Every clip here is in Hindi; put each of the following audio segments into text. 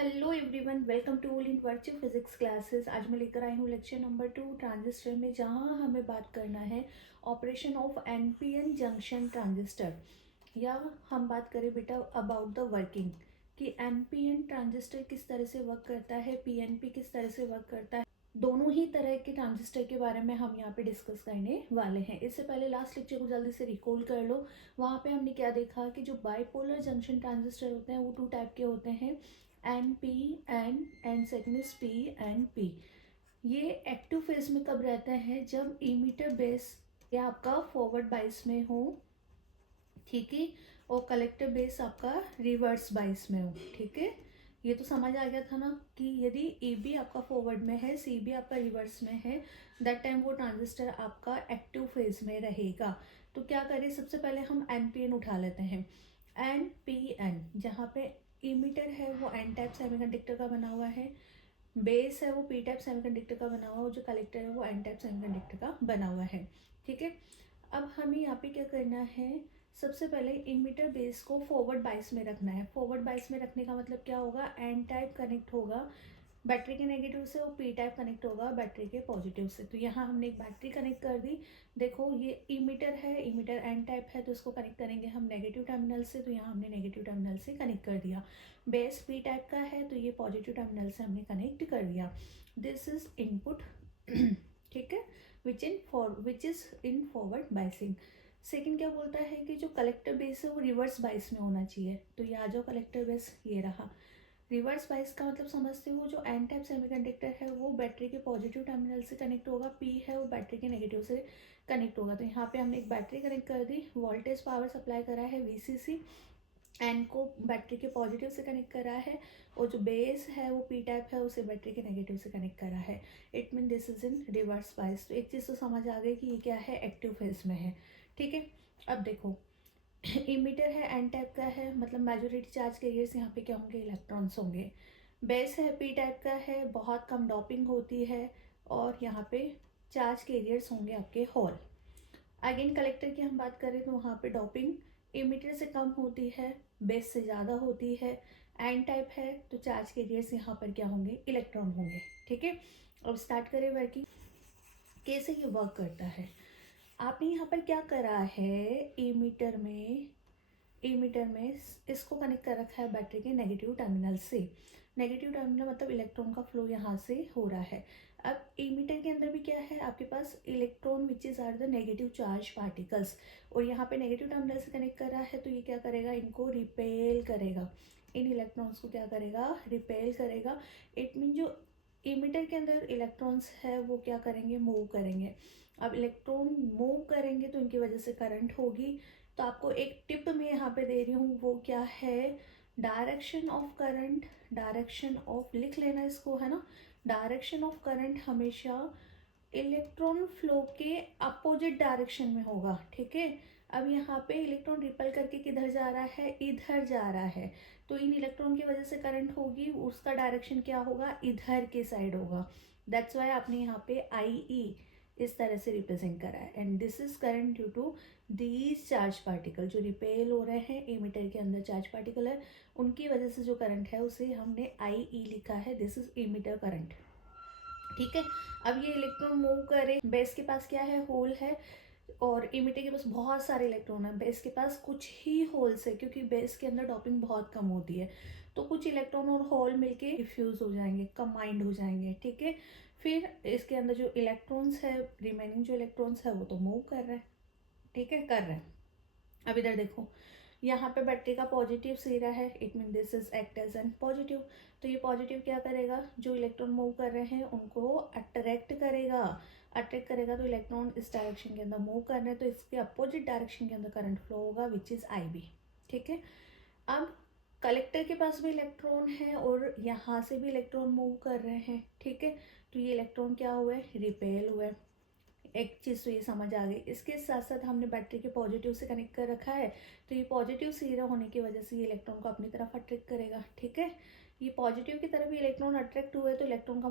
Hello everyone, welcome to all in virtual physics classes. आज मैं लेकर आई हूँ लेक्चर नंबर 2 ट्रांजिस्टर में, जहाँ हमें बात करना है operation of NPN junction transistor. या हम बात करें बेटा अबाउट द वर्किंग कि एनपीएन ट्रांजिस्टर किस तरह से वर्क करता है, पीएनपी किस तरह से वर्क करता है। दोनों ही तरह के ट्रांजिस्टर के बारे में हम यहाँ पे डिस्कस करने वाले हैं। इससे पहले लास्ट लेक्चर को जल्दी से रिकॉल कर लो। वहाँ पे हमने क्या देखा कि जो बाइपोलर जंक्शन ट्रांजिस्टर होते हैं वो 2 टाइप के होते हैं, N P and second is P N P. ये एक्टिव फेज में कब रहता है? जब इमीटर बेस या आपका फॉरवर्ड बाइस में हो, ठीक है, और कलेक्टर बेस आपका रिवर्स बाइस में हो। ठीक है, ये तो समझ आ गया था ना कि यदि ए बी आपका फॉरवर्ड में है, सी बी आपका रिवर्स में है, दैट टाइम वो ट्रांजिस्टर आपका एक्टिव फेज में रहेगा। तो क्या करें, सबसे पहले हम एन पी एन उठा लेते हैं। एन पी एन, जहाँ पे इमीटर है वो एन टाइप सेमीकंडक्टर का बना हुआ है, बेस है वो पी टाइप सेमीकंडक्टर का बना हुआ है, और जो कलेक्टर है वो एन टाइप सेमीकंडक्टर का बना हुआ है। ठीक है, अब हमें यहाँ पे क्या करना है, सबसे पहले इमीटर बेस को फॉरवर्ड बाइस में रखना है। फॉरवर्ड बाइस में रखने का मतलब क्या होगा, एन टाइप कनेक्ट होगा बैटरी के नेगेटिव से, और पी टाइप कनेक्ट होगा बैटरी के पॉजिटिव से। तो यहाँ हमने एक बैटरी कनेक्ट कर दी। देखो ये इमीटर है, इमीटर एन टाइप है, तो इसको कनेक्ट करेंगे हम नेगेटिव टर्मिनल से, तो यहाँ हमने नेगेटिव टर्मिनल से कनेक्ट कर दिया। बेस पी टाइप का है, तो ये पॉजिटिव टर्मिनल से हमने कनेक्ट कर दिया। दिस इज इनपुट ठीक है, which is in forward biasing. Second क्या बोलता है कि जो कलेक्टर बेस है वो रिवर्स बाइस में होना चाहिए। तो ये आ जाओ, कलेक्टर बेस ये रहा। रिवर्स बाइस का मतलब समझते हो, जो एन टाइप सेमीकंडक्टर है वो बैटरी के पॉजिटिव टर्मिनल से कनेक्ट होगा, पी है वो बैटरी के नेगेटिव से कनेक्ट होगा। तो यहाँ पे हमने एक बैटरी कनेक्ट कर दी, वोल्टेज पावर सप्लाई करा है वीसीसी, एन को बैटरी के पॉजिटिव से कनेक्ट करा है, और जो बेस है वो पी टाइप है उसे बैटरी के नेगेटिव से कनेक्ट करा है। It mean this is in reverse bias. तो एक चीज़ तो समझ आ गई कि ये क्या है, एक्टिव फेज में है। ठीक है, अब देखो इमीटर है एन टाइप का है, मतलब मेजॉरिटी चार्ज कैरियर्स यहाँ पे क्या होंगे, इलेक्ट्रॉन्स होंगे। बेस है पी टाइप का है, बहुत कम डॉपिंग होती है, और यहाँ पे चार्ज कैरियर्स होंगे आपके होल। अगेन कलेक्टर की हम बात करें तो वहाँ पे डॉपिंग इमीटर से कम होती है, बेस से ज़्यादा होती है। एन टाइप है तो चार्ज कैरियर्स यहाँ पर क्या होंगे, इलेक्ट्रॉन होंगे। ठीक है, अब स्टार्ट करें वर्किंग, कैसे ये वर्क करता है। आपने यहाँ पर क्या करा है, एमीटर में इसको कनेक्ट कर रखा है बैटरी के नेगेटिव टर्मिनल से। नेगेटिव टर्मिनल मतलब इलेक्ट्रॉन का फ्लो यहाँ से हो रहा है। अब एमीटर के अंदर भी क्या है, आपके पास electron which is are the negative charge particles, और यहाँ पे नेगेटिव टर्मिनल से कनेक्ट कर रहा है, तो ये क्या करेगा, इनको रिपेल करेगा। इन इलेक्ट्रॉन्स को क्या करेगा, रिपेल करेगा। इट मीन जो एमीटर के अंदर इलेक्ट्रॉन्स है वो क्या करेंगे, मूव करेंगे। अब इलेक्ट्रॉन मूव करेंगे तो इनकी वजह से करंट होगी। तो आपको एक टिप मैं यहाँ पे दे रही हूँ, वो क्या है, direction of current, direction of लिख लेना इसको, है ना। डायरेक्शन ऑफ करंट हमेशा इलेक्ट्रॉन फ्लो के अपोजिट डायरेक्शन में होगा। ठीक है, अब यहाँ पे इलेक्ट्रॉन रिपेल करके किधर जा रहा है, इधर जा रहा है, तो इन इलेक्ट्रॉन की वजह से करंट होगी, उसका डायरेक्शन क्या होगा, इधर के साइड होगा। दैट्स वाई आपने यहाँ पे आई ई इस तरह से रिप्रेजेंट करा है। And this is current due to these charge particle, जो रिपेल हो रहे हैं, एमिटर के अंदर चार्ज पार्टिकल है, उनकी वजह से जो करंट है उसे हमने आई ई लिखा है, दिस इज एमिटर करंट। ठीक है, अब ये इलेक्ट्रॉन मूव करे, बेस के पास क्या है, होल है, और इमिटर के पास बहुत सारे इलेक्ट्रॉन है, बेस के पास कुछ ही होल्स है, क्योंकि बेस के अंदर डॉपिंग बहुत कम होती है। तो कुछ इलेक्ट्रॉन और होल मिलके डिफ्यूज हो जाएंगे, कंबाइंड हो जाएंगे। ठीक है, फिर इसके अंदर जो इलेक्ट्रॉन्स है, रिमेनिंग जो इलेक्ट्रॉन्स है वो तो मूव कर रहे हैं। ठीक है, कर रहे हैं। अब इधर देखो, यहाँ पे बैटरी का पॉजिटिव सिरा है, it mean this is act as an positive. तो ये पॉजिटिव क्या करेगा, जो इलेक्ट्रॉन मूव कर रहे हैं उनको अट्रैक्ट करेगा। अट्रैक्ट करेगा तो इलेक्ट्रॉन इस डायरेक्शन के अंदर मूव कर रहे हैं, तो इसके अपोजिट डायरेक्शन के अंदर करंट फ्लो होगा, विच इज आई बी। ठीक है, अब कलेक्टर के पास भी इलेक्ट्रॉन है और यहाँ से भी इलेक्ट्रॉन मूव कर रहे हैं। ठीक है, तो ये इलेक्ट्रॉन क्या हुए, रिपेल हुए। एक चीज़ तो ये समझ आ गई। इसके साथ साथ हमने बैटरी के पॉजिटिव से कनेक्ट कर रखा है, तो ये पॉजिटिव सिरा होने की वजह से ये इलेक्ट्रॉन को अपनी तरफ अट्रैक्ट करेगा। ठीक है, ये पॉजिटिव की तरफ ये इलेक्ट्रॉन अट्रैक्ट हुए, तो इलेक्ट्रॉन का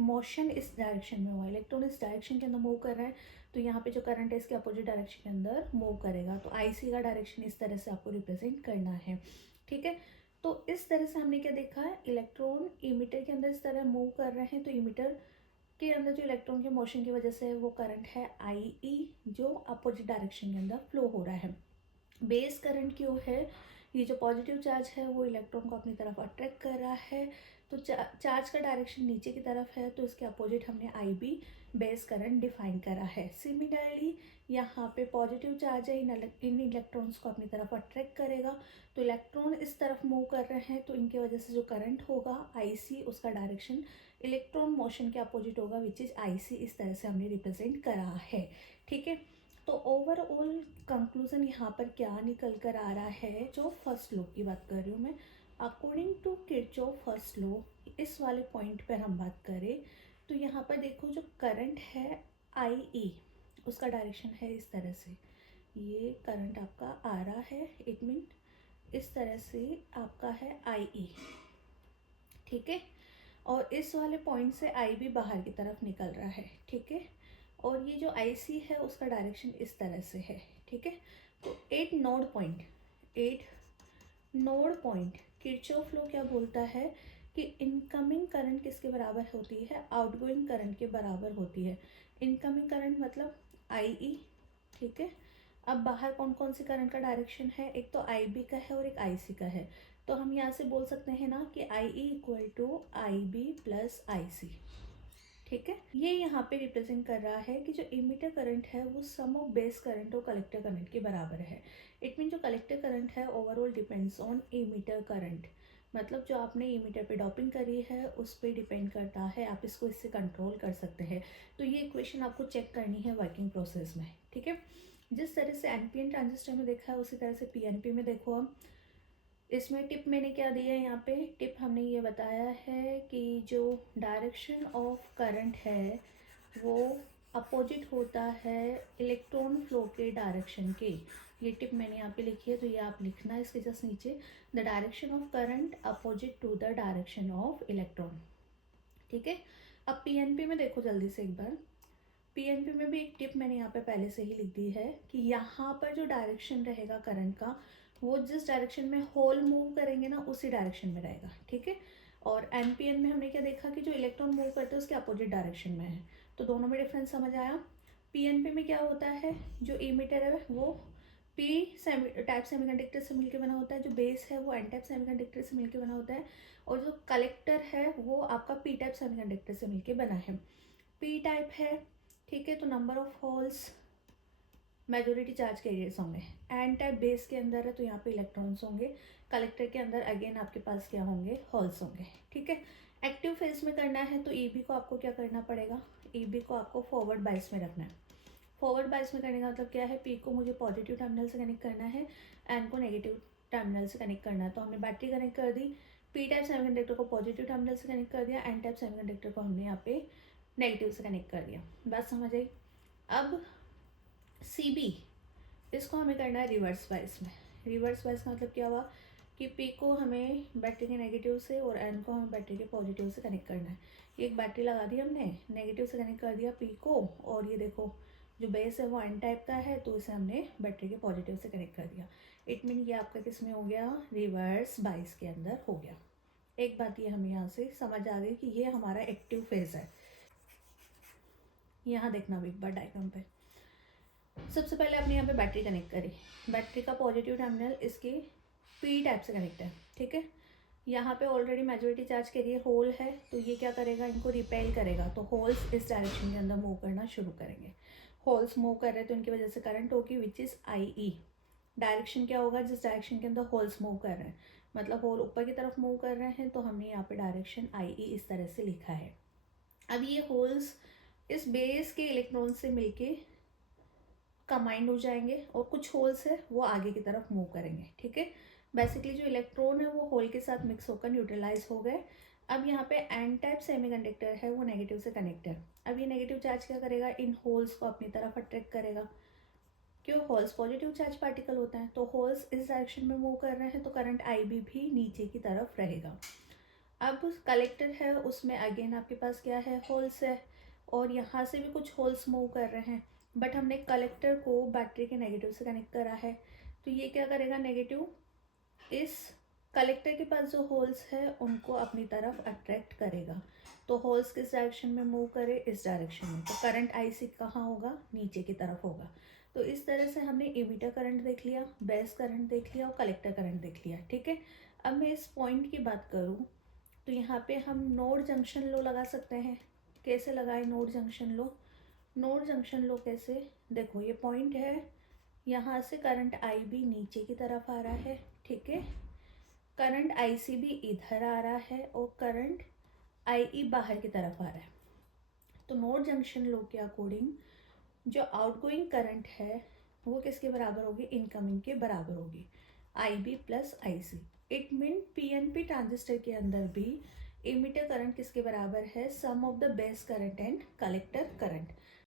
मोशन इस डायरेक्शन में हुआ, इलेक्ट्रॉन इस डायरेक्शन के अंदर मूव कर रहे हैं, तो यहाँ पे जो करंट है इसके अपोजिट डायरेक्शन के अंदर मूव करेगा। तो आई सी का डायरेक्शन इस तरह से आपको रिप्रेजेंट करना है। ठीक है, तो इस तरह से हमने क्या देखा है, इलेक्ट्रॉन इमीटर के अंदर इस तरह मूव कर रहे हैं, तो इमीटर के अंदर जो इलेक्ट्रॉन के मोशन की वजह से वो करंट है आई ई, जो अपोजिट डायरेक्शन के अंदर फ्लो हो रहा है। बेस करंट क्यों है, ये जो पॉजिटिव चार्ज है वो इलेक्ट्रॉन को अपनी तरफ अट्रैक्ट कर रहा है, तो चार्ज का डायरेक्शन नीचे की तरफ है, तो इसके अपोजिट हमने आई बी बेस करंट डिफाइन करा है। सिमिलरली यहाँ पे पॉजिटिव चार्ज है, इन इलेक्ट्रॉन्स को अपनी तरफ अट्रैक्ट करेगा, तो इलेक्ट्रॉन इस तरफ मूव कर रहे हैं, तो इनकी वजह से जो करंट होगा आई सी, उसका डायरेक्शन इलेक्ट्रॉन मोशन के अपोजिट होगा, विच इज़ आई सी। इस तरह से हमने रिप्रेजेंट करा है, ठीक है। तो ओवरऑल कंक्लूजन यहाँ पर क्या निकल कर आ रहा है, जो फर्स्ट लॉ की बात कर रही हूँ मैं, according to Kirchhoff first law, इस वाले पॉइंट पर हम बात करें तो यहाँ पर देखो जो करंट है आई ई, उसका डायरेक्शन है इस तरह से, ये करंट आपका आ रहा है, इट मीन इस तरह से आपका है आई ई, ठीक है। और इस वाले पॉइंट से आई भी बाहर की तरफ निकल रहा है, ठीक है। और ये जो आई सी है उसका डायरेक्शन इस तरह से है, ठीक है। तो eight node point Kirchhoff law क्या बोलता है कि इनकमिंग करंट किसके बराबर होती है, आउटगोइंग करंट के बराबर होती है। इनकमिंग करंट मतलब आई ई, ठीक है। अब बाहर कौन कौन सी करंट का डायरेक्शन है, एक तो आई बी का है और एक आई सी का है, तो हम यहाँ से बोल सकते हैं ना कि I E equal to I B plus I C, ठीक है। ये यहाँ पे रिप्रेजेंट कर रहा है कि जो इमीटर करंट है वो सम ऑफ बेस करंट और कलेक्टर करंट के बराबर है। इट मीन जो कलेक्टर करंट है overall depends on emitter current, मतलब जो आपने इमीटर पे डॉपिंग करी है उस पर डिपेंड करता है, आप इसको इससे कंट्रोल कर सकते हैं। तो ये इक्वेशन आपको चेक करनी है वर्किंग प्रोसेस में, ठीक है। जिस तरह से एनपीएन ट्रांजिस्टर में देखा है उसी तरह से पीएनपी में देखो। हम इसमें टिप मैंने क्या दिया है, यहाँ पे टिप हमने ये बताया है कि जो डायरेक्शन ऑफ करंट है वो अपोजिट होता है इलेक्ट्रॉन फ्लो के डायरेक्शन के। ये टिप मैंने यहाँ पे लिखी है, तो ये आप लिखना है इसके जस्ट नीचे, the direction of current opposite to the direction of electron, ठीक है। अब पीएनपी में देखो जल्दी से एक बार, पीएनपी में भी एक टिप मैंने यहाँ पे पहले से ही लिख दी है कि यहाँ पर जो डायरेक्शन रहेगा करंट का, वो जिस डायरेक्शन में होल मूव करेंगे ना उसी डायरेक्शन में रहेगा, ठीक है। और एनपीएन में हमने क्या देखा कि जो इलेक्ट्रॉन मूव करते हैं उसके अपोजिट डायरेक्शन में है, तो दोनों में डिफरेंस समझ आया। पीएनपी में क्या होता है, जो इमीटर है वो पी टाइप सेमीकंडक्टर से मिलकर बना होता है, जो बेस है वो एन टाइप सेमीकंडक्टर से मिलकर बना होता है, और जो कलेक्टर है वो आपका पी टाइप सेमीकंडक्टर से मिलकर बना है। पी टाइप है, ठीक है, तो number of holes majority charge carriers होंगे। एन टाइप बेस के अंदर है तो यहाँ पे इलेक्ट्रॉन्स होंगे, कलेक्टर के अंदर अगेन आपके पास क्या होंगे, होल्स होंगे, ठीक है। एक्टिव फेज में करना है तो ईबी को आपको क्या करना पड़ेगा, ईबी को आपको फॉरवर्ड बाइस में रखना है। फॉरवर्ड बाइस में करने का मतलब क्या है, पी को मुझे पॉजिटिव टर्मिनल से कनेक्ट करना है, एन को नेगेटिव टर्मिनल से कनेक्ट करना है। तो हमने बैटरी कनेक्ट कर दी, पी टाइप सेमीकंडक्टर को पॉजिटिव टर्मिनल से कनेक्ट कर दिया, एन टाइप सेमीकंडक्टर को हमने यहाँ पे नेगेटिव से कनेक्ट कर दिया, बात समझ आई। अब सी बी, इसको हमें करना है रिवर्स बाइस में। रिवर्स बाइस का मतलब क्या हुआ कि पी को हमें बैटरी के नेगेटिव से और एन को हमें बैटरी के पॉजिटिव से कनेक्ट करना है। एक बैटरी लगा दी हमने, नेगेटिव से कनेक्ट कर दिया पी को, और ये देखो जो बेस है वो एन टाइप का है तो इसे हमने बैटरी के पॉजिटिव से कनेक्ट कर दिया। इट मीन ये आपका किस में हो गया, रिवर्स बाइस के अंदर हो गया। एक बात ये हमें यहाँ से समझ आ गई कि ये हमारा एक्टिव फेज है। यहाँ देखना एक बार डायग्राम पे, सबसे पहले आपने यहाँ पे बैटरी कनेक्ट करी, बैटरी का पॉजिटिव टर्मिनल इसके पी टाइप से कनेक्ट है, ठीक है। यहाँ पे ऑलरेडी मेजॉरिटी चार्ज के लिए होल है, तो ये क्या करेगा, इनको रिपेल करेगा, तो होल्स इस डायरेक्शन के अंदर मूव करना शुरू करेंगे। होल्स मूव कर रहे हैं तो इनकी वजह से करंट होगी which is I E. Direction क्या होगा, जिस डायरेक्शन के अंदर होल्स मूव कर रहे हैं, मतलब होल ऊपर की तरफ मूव कर रहे हैं, तो हमने यहाँ पे डायरेक्शन आई ई इस तरह से लिखा है। अब ये होल्स इस बेस के इलेक्ट्रॉन से मिलके कंबाइंड हो जाएंगे और कुछ होल्स है वो आगे की तरफ मूव करेंगे, ठीक है। बेसिकली जो इलेक्ट्रॉन है वो होल के साथ मिक्स होकर न्यूट्रलाइज हो गए। अब यहाँ पे एन टाइप सेमीकंडक्टर है वो नेगेटिव से कनेक्ट है। अब ये नेगेटिव चार्ज क्या करेगा, इन होल्स को अपनी तरफ अट्रैक्ट करेगा, क्यों, होल्स पॉजिटिव चार्ज पार्टिकल होता है, तो होल्स इस डायरेक्शन में मूव कर रहे हैं तो करंट आई बी भी नीचे की तरफ रहेगा। अब कलेक्टर है उसमें अगेन आपके पास क्या है, होल्स है, और यहाँ से भी कुछ होल्स मूव कर रहे हैं, बट हमने कलेक्टर को बैटरी के नेगेटिव से कनेक्ट करा है, तो ये क्या करेगा, नेगेटिव इस कलेक्टर के पास जो होल्स है उनको अपनी तरफ अट्रैक्ट करेगा। तो होल्स किस डायरेक्शन में मूव करे, इस डायरेक्शन में। तो करंट आईसी कहाँ होगा, नीचे की तरफ होगा। तो इस तरह से हमने एमीटर करंट देख लिया, बेस करंट देख लिया और कलेक्टर करंट देख लिया, ठीक है। अब मैं इस पॉइंट की बात करूँ तो यहाँ पे हम नोड जंक्शन लो लगा सकते हैं। कैसे लगाए नोड जंक्शन लो? नोड जंक्शन लो कैसे, देखो ये पॉइंट है, यहाँ से करंट आई भी नीचे की तरफ आ रहा है, ठीक है। करंट आईसी भी इधर आ रहा है और करंट आईई बाहर की तरफ आ रहा है। तो नोड जंक्शन लो के अकॉर्डिंग जो आउटगोइंग करंट है वो किसके बराबर होगी, इनकमिंग के बराबर होगी, I B plus I C. It mean PNP transistor के अंदर भी इमिटर करंट किसके बराबर है, sum of the base current and collector current.